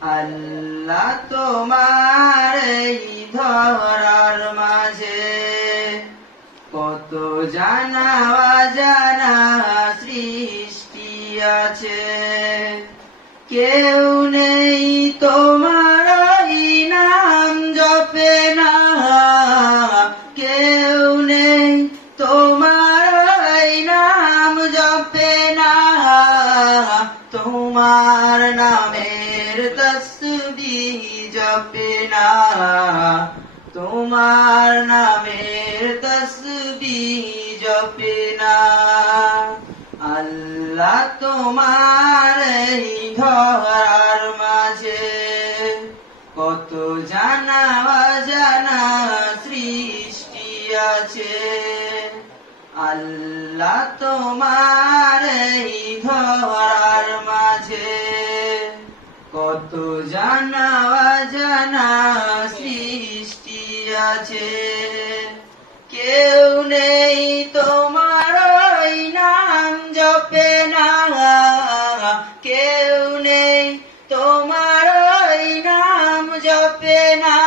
আল্লাহ তোমার এই ধরার মাঝে কত জানা অজানা সৃষ্টি আছে। কেউ নেই তোমার এই নাম জপে না, কেউ নেই তোমার এই নাম জপে না। তোমার নামের তসবিহ জপে না, তোমার নামের তসবিহ জপে না। আল্লাহ তোমার এই ধরার মাঝে কত জানা অজানা সৃষ্টি আছে। আল্লাহ তোমার এই ধরার মাঝে কত জানা অজানা সৃষ্টি আছে। কেউ নেই তোমার ওই নাম জপে না, কেউ নেই তোমার ওই নাম জপে না।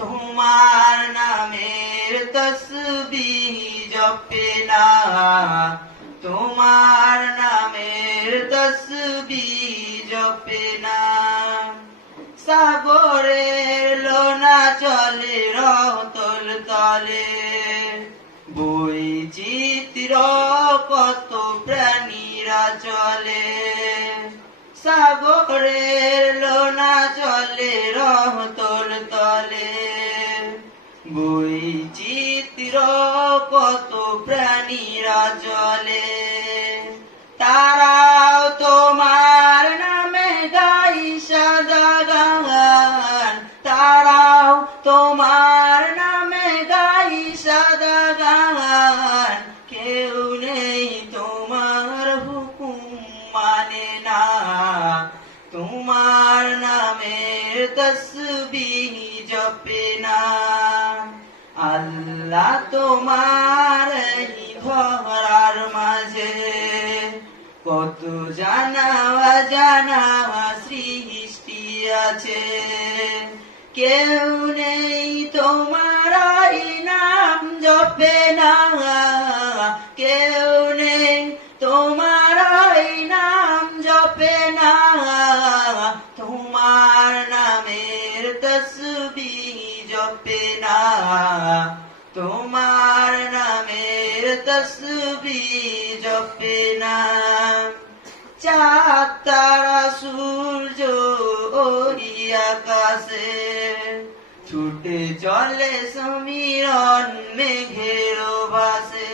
তোমার নামের তসবিহ জপে না, তোমার নামের তসবিহ জপে না। সাগরের লোনা চলে রতল তলে, বৈচিত্র কত প্রাণীরা চলে। সাগরের লোনা চলে রতল তলে, বৈচিত্র কত প্রাণীরা চলে। তারাও তোমার নামে গাই সাদা গান, তারাও তোমার নামে গাই সাদা গান। কেউ নেই তোমার হুকুম মানে না, তোমার নামের তসবিহ জপে না। আল্লাহ তোমার এই ধরার মাঝে কত জানা অজানা সৃষ্টি আছে। কেউ নেই তোমার এই নাম জপে না, কেউ নেই তোমার এই নাম জপে না। তোমার নামের তসবিহ জপে না, তোমার নামের তসবিহ জপে না। চাঁদ তারা সূর্য ওই আকাশে ছুটে চলে সমীরণ মেঘের ভাসে।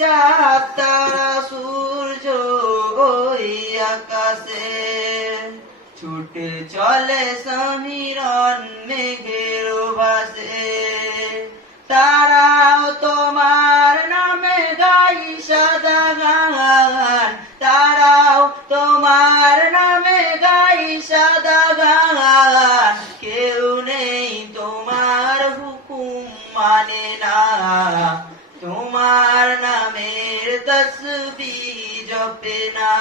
চাঁদ তারা সূর্য ওই আকাশে ছুটে চলে সমীরণ মেঘের ভাসে। তারাও তোমার নামে গাই সাদা গান, তারাও তোমার নামে গাই সাদা গান। কেউ নেই তোমার হুকুম মানে না, তোমার নামের তসবিহ জপে না।